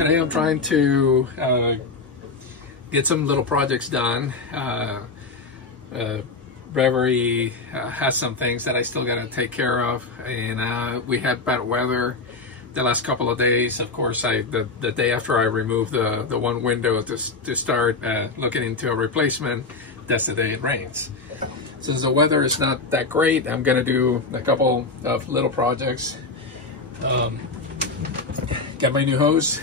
today I'm trying to get some little projects done. Reverie has some things that I still got to take care of, and we had bad weather the last couple of days. Of course, the day after I removed the one window to start looking into a replacement, that's the day it rains. Since the weather is not that great, I'm gonna do a couple of little projects. Got my new hose.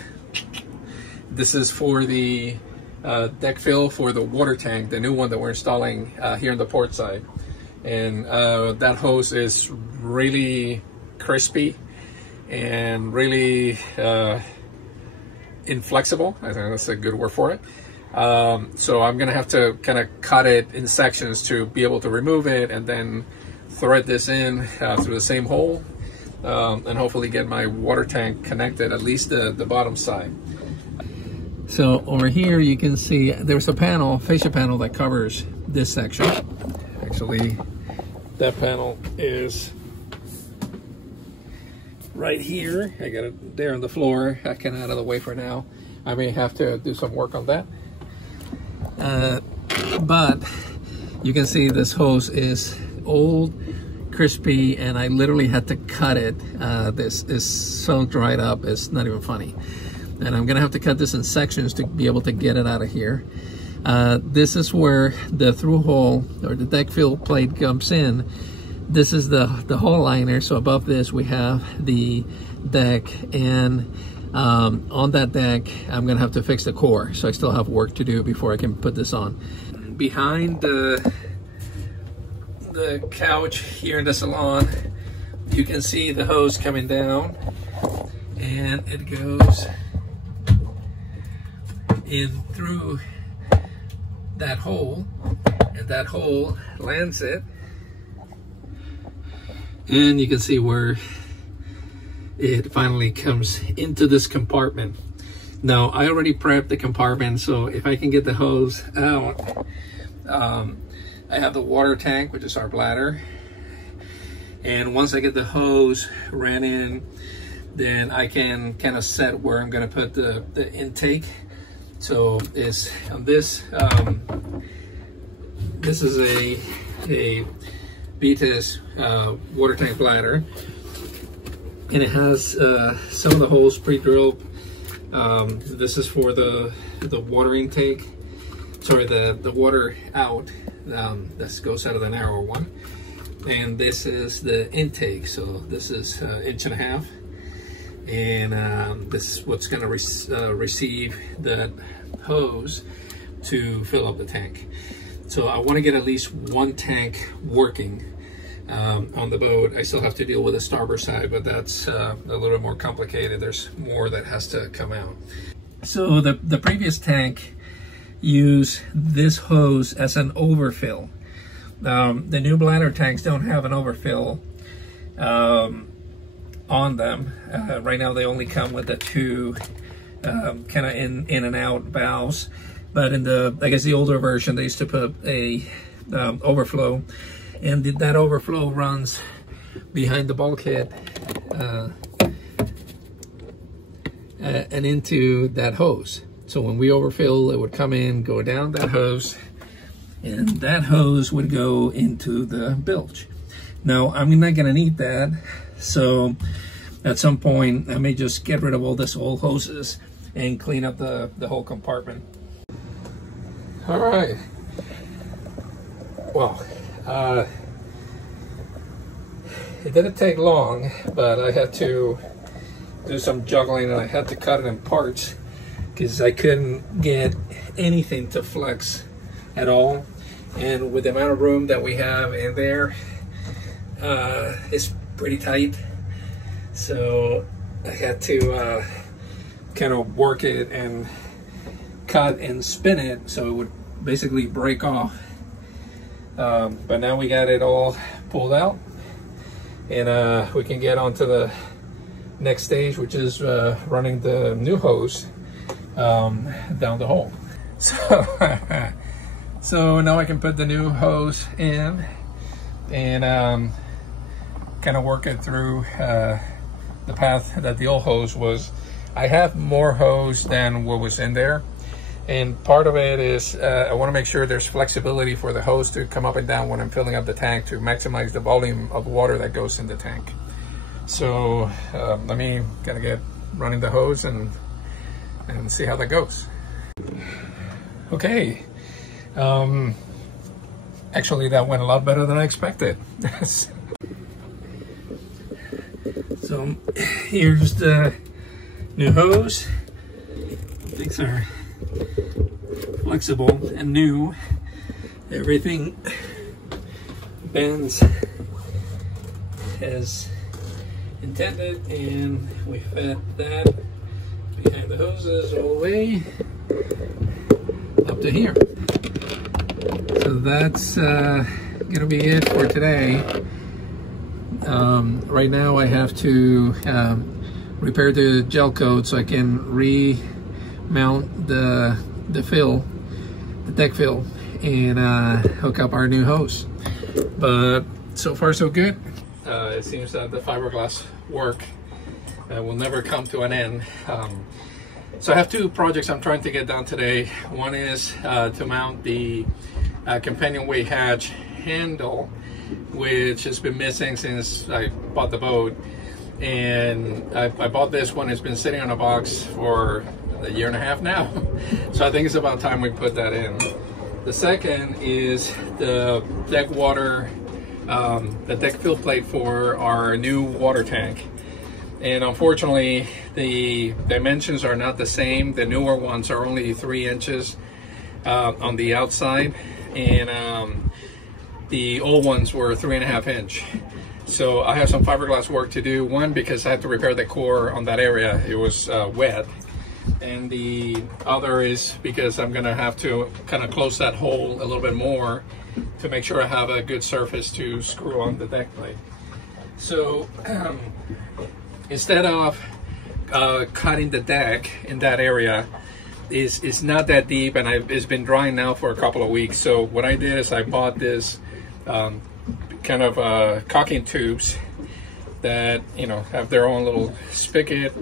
This is for the deck fill for the water tank, the new one that we're installing here on the port side. And that hose is really crispy and really inflexible. I think that's a good word for it. So I'm gonna have to kind of cut it in sections to be able to remove it, and then thread this in through the same hole, and hopefully get my water tank connected, at least the bottom side. So over here you can see there's a panel, facia panel, that covers this section. Actually, that panel is right here. I got it there on the floor, kind of out of the way for now. I may have to do some work on that. But you can see this hose is old, crispy, and I literally had to cut it. This is so dried up, it's not even funny. And I'm gonna have to cut this in sections to be able to get it out of here. This is where the through hole or the deck fill plate comes in. This is the hull liner. So above this we have the deck, and on that deck I'm gonna have to fix the core. So I still have work to do before I can put this on. Behind the couch here in the salon, you can see the hose coming down, and it goes in through that hole, and that hole lands it, and you can see where it finally comes into this compartment. Now I already prepped the compartment, so if I can get the hose out, I have the water tank, which is our bladder, and once I get the hose ran in, then I can kind of set where I'm going to put the intake. So is on this. This is a Vetus water tank bladder, and it has some of the holes pre-drilled. This is for the water intake. Sorry, the water out. This goes out of the narrow one, and this is the intake. So this is 1.5 inches. And this is what's going to receive that hose to fill up the tank. So I want to get at least one tank working on the boat. I still have to deal with the starboard side, but that's a little bit more complicated. There's more that has to come out. So the previous tank used this hose as an overfill. The new bladder tanks don't have an overfill on them. Right now they only come with the two kind of in and out valves, but in I guess the older version they used to put a overflow, and that overflow runs behind the bulkhead and into that hose. So when we overfill, it would come in, go down that hose, and that hose would go into the bilge. Now I'm not gonna need that, so at some point I may just get rid of all this old hoses and clean up the whole compartment. All right. Well, it didn't take long, but I had to do some juggling, and I had to cut it in parts because I couldn't get anything to flex at all. And with the amount of room that we have in there, it's pretty tight. So I had to kind of work it and cut and spin it so it would basically break off. But now we got it all pulled out, and we can get on to the next stage, which is running the new hose down the hole. So now I can put the new hose in and kind of work it through the path that the old hose was. I have more hose than what was in there. And part of it is I want to make sure there's flexibility for the hose to come up and down when I'm filling up the tank to maximize the volume of water that goes in the tank. So let me kind of get running the hose and see how that goes. Okay. Actually, that went a lot better than I expected. So here's the new hose. Things are flexible and new. Everything bends as intended, and we fed that behind the hoses all the way up to here. So that's gonna be it for today. Right now I have to repair the gel coat so I can remount the deck fill, and hook up our new hose. But so far so good. It seems that the fiberglass work will never come to an end. So I have two projects I'm trying to get done today. One is to mount the Companionway hatch handle, which has been missing since I bought the boat. And I bought this one. It's been sitting on a box for a year and a half now. So I think it's about time we put that in. The second is the deck water, the deck fill plate for our new water tank. And unfortunately, the dimensions are not the same. The newer ones are only 3 inches on the outside, and the old ones were 3.5 inch. So I have some fiberglass work to do. One, because I have to repair the core on that area. It was wet. And the other is because I'm gonna have to kind of close that hole a little bit more to make sure I have a good surface to screw on the deck plate. So instead of cutting the deck in that area, it's not that deep, and it's been drying now for a couple of weeks. So what I did is I bought this kind of caulking tubes that, you know, have their own little spigot,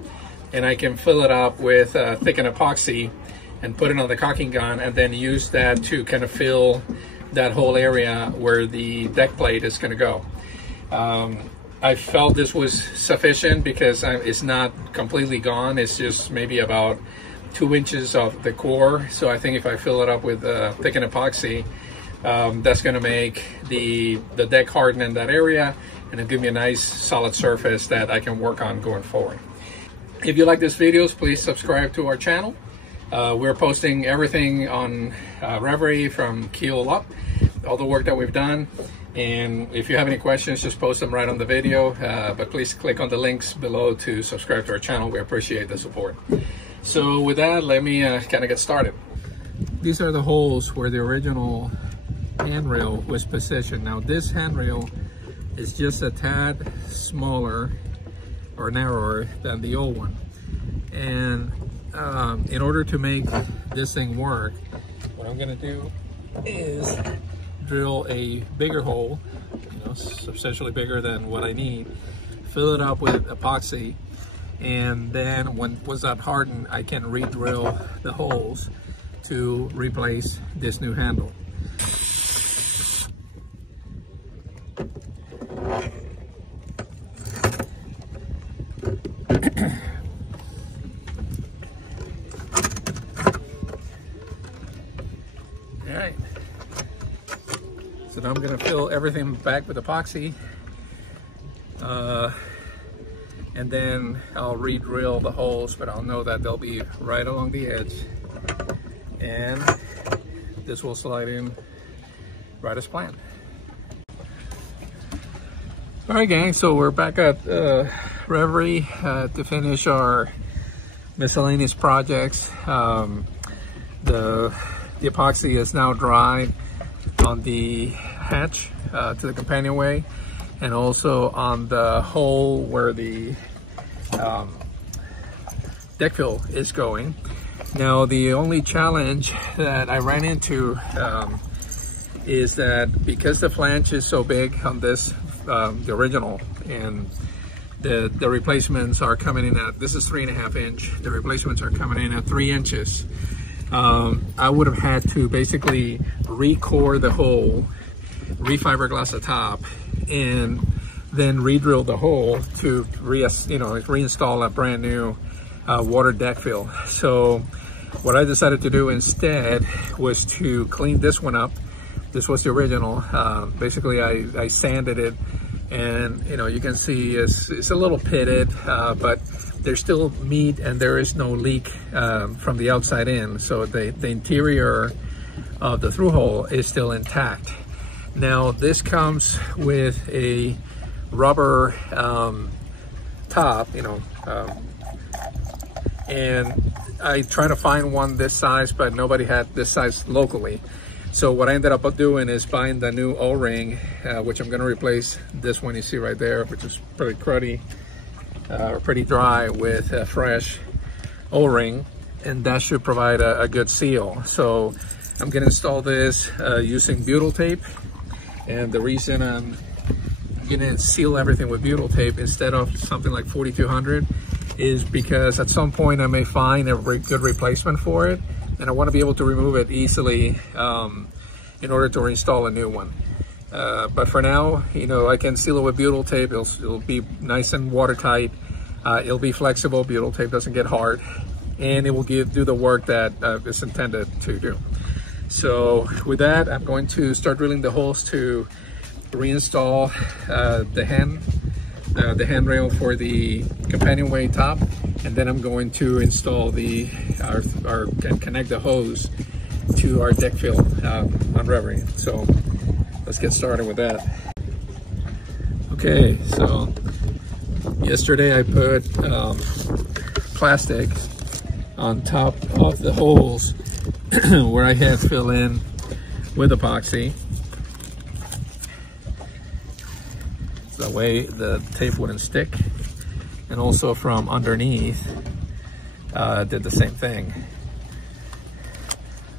and I can fill it up with thickened epoxy and put it on the caulking gun, and then use that to kind of fill that whole area where the deck plate is going to go. I felt this was sufficient because it's not completely gone. It's just maybe about 2 inches of the core. So I think if I fill it up with thickened epoxy, that's going to make the deck harden in that area, and it'll give me a nice solid surface that I can work on going forward. If you like these videos, please subscribe to our channel. We're posting everything on Reverie from keel up, all the work that we've done. And if you have any questions, just post them right on the video. But please click on the links below to subscribe to our channel. We appreciate the support. So with that, let me kind of get started. These are the holes where the original handrail was positioned. Now this handrail is just a tad smaller or narrower than the old one. And in order to make this thing work, what I'm gonna do is drill a bigger hole, you know, substantially bigger than what I need, fill it up with epoxy, and then once that hardened, I can re-drill the holes to replace this new handle. Alright, so now I'm going to fill everything back with epoxy, and then I'll re-drill the holes, but I'll know that they'll be right along the edge, and this will slide in right as planned. Alright gang, so we're back at Reverie to finish our miscellaneous projects. The epoxy is now dried on the hatch to the Companionway, and also on the hole where the deck fill is going. Now the only challenge that I ran into is that because the flange is so big on this, the original, and the replacements are coming in at, this is 3.5 inch. The replacements are coming in at 3 inches. I would have had to basically re-core the hole, re-fiberglass the top, and then re-drill the hole to reinstall a brand new water deck fill. So what I decided to do instead was to clean this one up. This was the original. Basically I sanded it, and you can see it's a little pitted, but there's still meat and there is no leak from the outside in. So the interior of the through hole is still intact. Now this comes with a rubber top, and I tried to find one this size, but nobody had this size locally. So what I ended up doing is buying the new O-ring, which I'm going to replace this one you see right there, which is pretty cruddy, pretty dry, with a fresh O-ring, and that should provide a good seal. So I'm going to install this using butyl tape, and the reason I'm going to seal everything with butyl tape instead of something like 4200 is because at some point I may find a good replacement for it, and I want to be able to remove it easily in order to reinstall a new one. But for now, I can seal it with butyl tape. It'll be nice and watertight. It'll be flexible. Butyl tape doesn't get hard, and it will do the work that it's intended to do. So with that, I'm going to start drilling the holes to reinstall the handrail for the Companionway top, and then I'm going to install and connect the hose to our deck fill on Reverie. So let's get started with that. Okay, so yesterday I put plastic on top of the holes where I had fill in with epoxy. That way the tape wouldn't stick, and also from underneath did the same thing,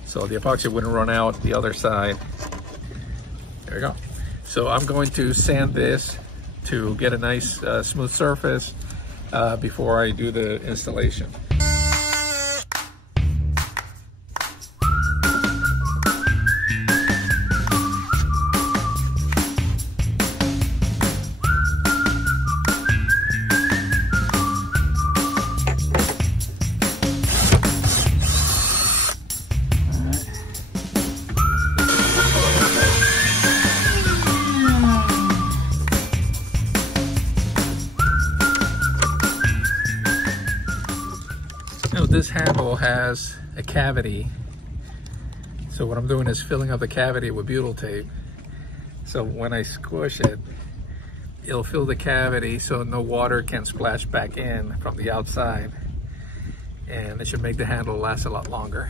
so the epoxy wouldn't run out the other side. There we go. So I'm going to sand this to get a nice smooth surface before I do the installation. This handle has a cavity, so what I'm doing is filling up the cavity with butyl tape. So when I squish it, it'll fill the cavity so no water can splash back in from the outside, and it should make the handle last a lot longer.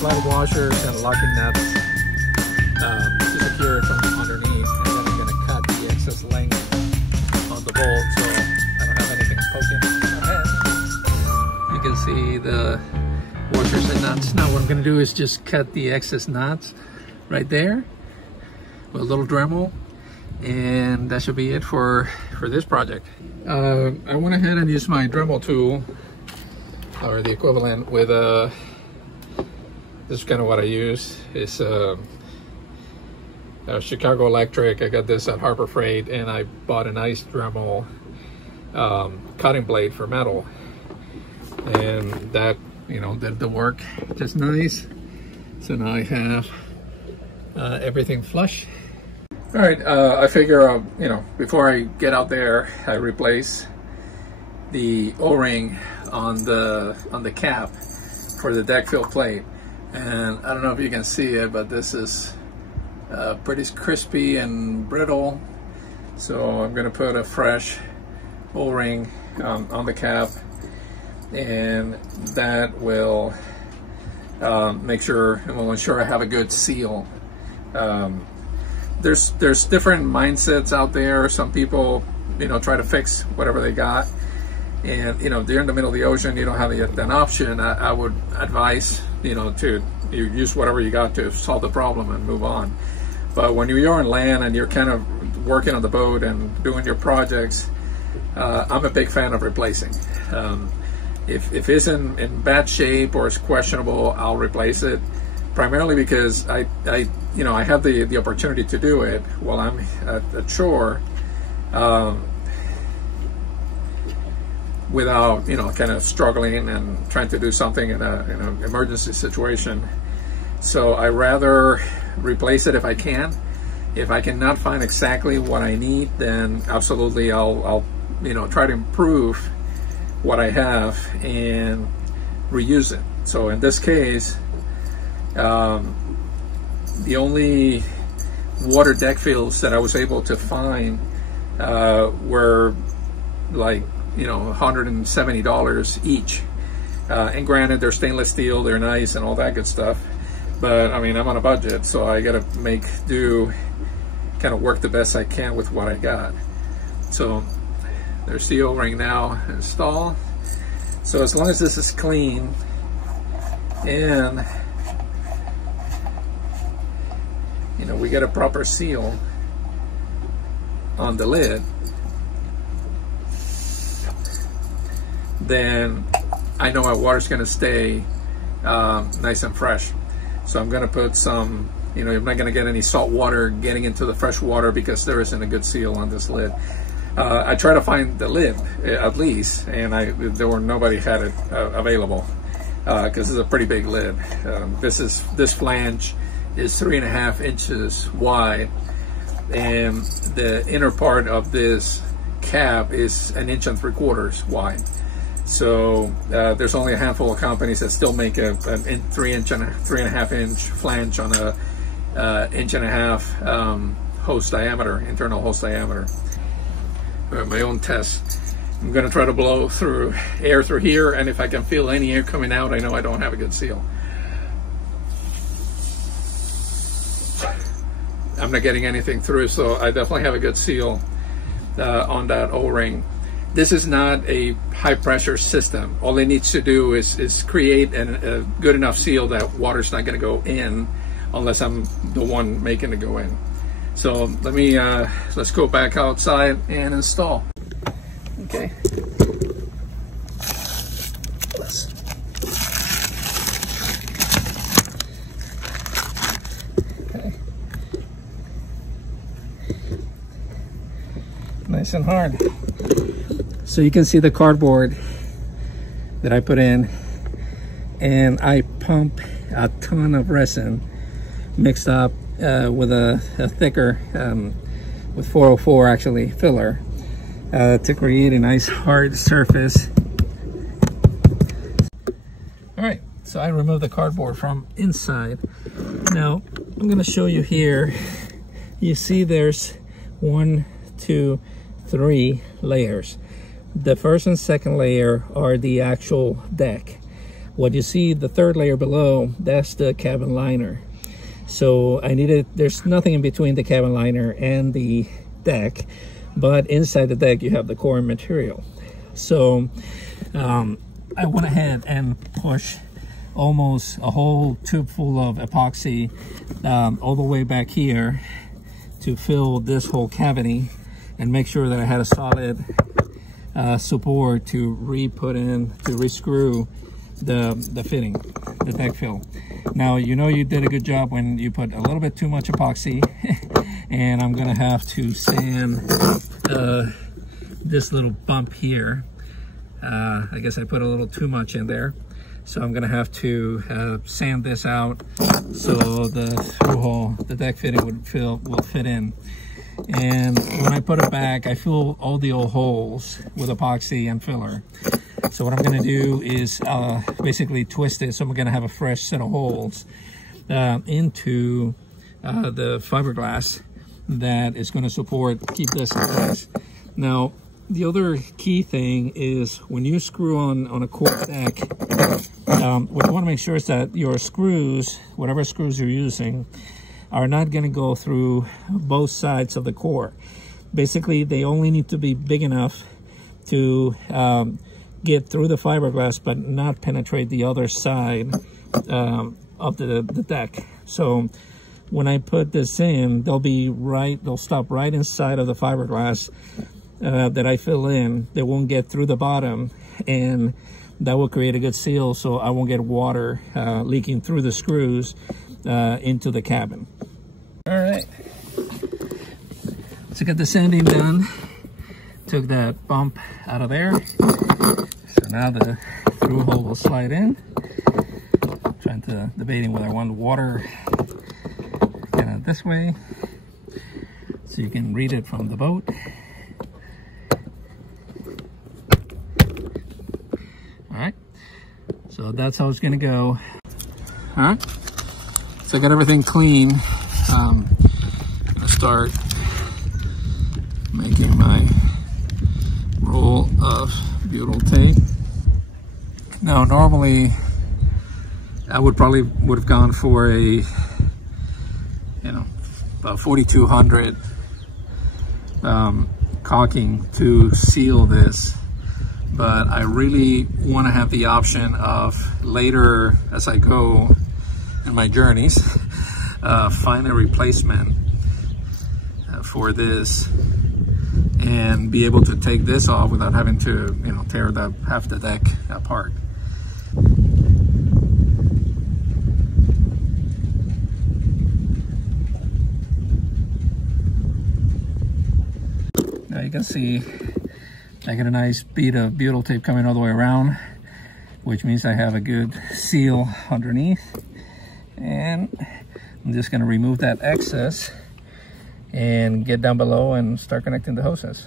Flat washers and locking nuts to secure it from underneath, and then I'm going to cut the excess length on the bolt so I don't have anything poking ahead. You can see the washers and nuts. Now what I'm going to do is just cut the excess nuts right there with a little Dremel, and that should be it for this project. I went ahead and used my Dremel tool, or the equivalent, with a this is kind of what I use. It's Chicago Electric. I got this at Harbor Freight, and I bought a nice Dremel cutting blade for metal, and that did the work just nice. So now I have everything flush. All right, I figure before I get out there, I replace the O-ring on the cap for the deck fill plate. And I don't know if you can see it, but this is pretty crispy and brittle. So I'm gonna put a fresh O-ring on the cap, and that will make sure, and will ensure I have a good seal. There's different mindsets out there. Some people, you know, try to fix whatever they got, and you know, they're in the middle of the ocean, you don't have an option. I would advise, you know, to use whatever you got to solve the problem and move on. But when you're on land and you're kind of working on the boat and doing your projects, I'm a big fan of replacing. If it's in bad shape or it's questionable, I'll replace it. Primarily because I have the opportunity to do it while I'm at shore, without, you know, kind of struggling and trying to do something in an emergency situation. So I rather replace it if I can. If I cannot find exactly what I need, then absolutely I'll you know, try to improve what I have and reuse it. So in this case, the only water deck fills that I was able to find were like, you know, $170 each. And granted, they're stainless steel, they're nice and all that good stuff. But I mean, I'm on a budget, so I gotta make do, kind of work the best I can with what I got. So there's the O-ring now installed. So as long as this is clean and, you know, we get a proper seal on the lid, then I know my water's gonna stay nice and fresh. So I'm gonna put some, you know, I'm not gonna get any salt water getting into the fresh water because there isn't a good seal on this lid. I try to find the lid at least, and nobody had it available, because it's a pretty big lid. This flange is 3.5 inches wide, and the inner part of this cap is 1 3/4 inches wide. So there's only a handful of companies that still make a 3.5 inch flange on a 1.5 inch hose diameter, internal hose diameter. My own test. I'm going to try to blow through air through here, and if I can feel any air coming out, I know I don't have a good seal. I'm not getting anything through, so I definitely have a good seal on that O-ring. This is not a high pressure system. All it needs to do is create a good enough seal that water's not going to go in unless I'm the one making it go in. So let me let's go back outside and install. Okay. Okay. Nice and hard. So you can see the cardboard that I put in, and I pump a ton of resin mixed up with a thicker, with 404 actually, filler, to create a nice hard surface. All right, so I removed the cardboard from inside. Now I'm going to show you here. You see there's 1, 2, 3 layers. The first and second layer are the actual deck. What you see, the third layer below, that's the cabin liner. So there's nothing in between the cabin liner and the deck, but inside the deck you have the core material. So I went ahead and pushed almost a whole tube full of epoxy all the way back here to fill this whole cavity and make sure that I had a solid support to re-screw the fitting, the deck fill. Now, you know you did a good job when you put a little bit too much epoxy, and I'm gonna have to sand this little bump here. I guess I put a little too much in there, so I'm gonna have to sand this out so the through hole, the deck fitting will fit in. And when I put it back, I fill all the old holes with epoxy and filler. So what I'm going to do is basically twist it, so I'm going to have a fresh set of holes into the fiberglass that is going to keep this in place. Now, the other key thing is when you screw on a core deck, what you want to make sure is that your screws, whatever screws you're using, are not going to go through both sides of the core. Basically, they only need to be big enough to get through the fiberglass, but not penetrate the other side of the deck. So when I put this in, they'll stop right inside of the fiberglass that I fill in. They won't get through the bottom, and that will create a good seal, so I won't get water leaking through the screws into the cabin. All right, so got the sanding done. Took that bump out of there. So now the through hole will slide in. Debating whether I want water kind of this way, so you can read it from the boat. All right, so that's how it's gonna go. All right, so I got everything clean. I'm gonna start making my roll of butyl tape. Now, normally I would have gone for a, about 4200 caulking to seal this, but I really want to have the option of later as I go in my journeys find a replacement for this and be able to take this off without having to tear half the deck apart. Now you can see I got a nice bead of butyl tape coming all the way around, which means I have a good seal underneath. And I'm just going to remove that excess and get down below and start connecting the hoses.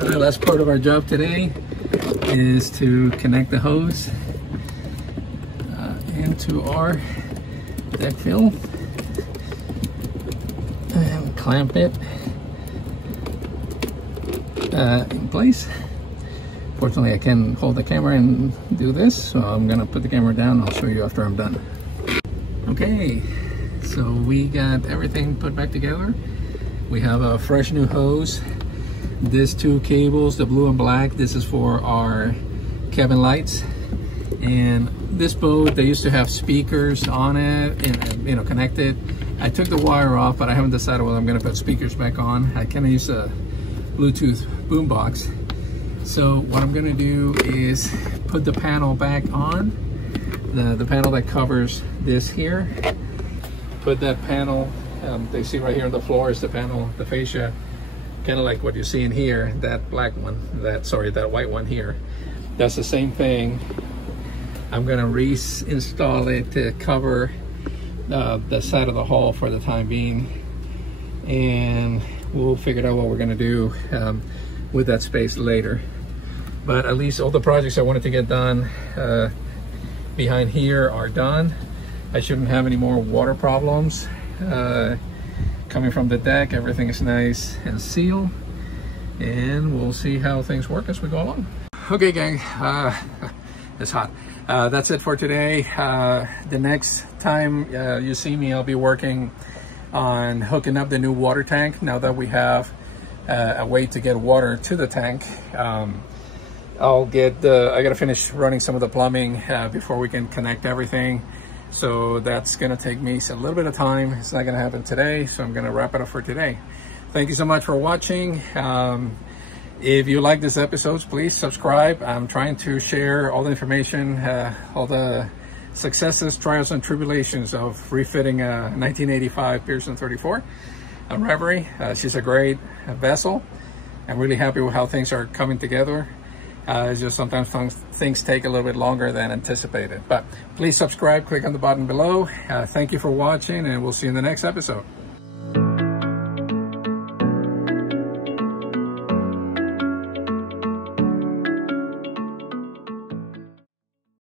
All right, last part of our job today is to connect the hose into our deck fill and clamp it in place. Fortunately, I can hold the camera and do this, so I'm gonna put the camera down. I'll show you after I'm done. Okay, so we got everything put back together. We have a fresh new hose. These two cables, the blue and black, this is for our cabin lights. And this boat, they used to have speakers on it and connected. I took the wire off, but I haven't decided whether I'm gonna put speakers back on. I kind of use a Bluetooth boombox. So what I'm gonna do is put the panel back on, the panel that covers this here. Put that panel, they see right here on the floor is the panel, the fascia, kind of like what you see in here, that black one, that white one here. That's the same thing. I'm gonna reinstall it to cover the side of the hull for the time being, and we'll figure out what we're gonna do with that space later. But at least all the projects I wanted to get done behind here are done. I shouldn't have any more water problems coming from the deck. Everything is nice and sealed, and we'll see how things work as we go along. Okay, gang, it's hot. That's it for today. The next time you see me, I'll be working on hooking up the new water tank. Now that we have a way to get water to the tank, I gotta finish running some of the plumbing before we can connect everything. So that's gonna take me a little bit of time. It's not gonna happen today, so I'm gonna wrap it up for today. Thank you so much for watching. If you like this episode, please subscribe. I'm trying to share all the information, all the successes, trials, and tribulations of refitting a 1985 Pearson 34. Reverie. She's a great vessel. I'm really happy with how things are coming together. It's just sometimes things take a little bit longer than anticipated. But please subscribe, click on the button below. Thank you for watching, and we'll see you in the next episode.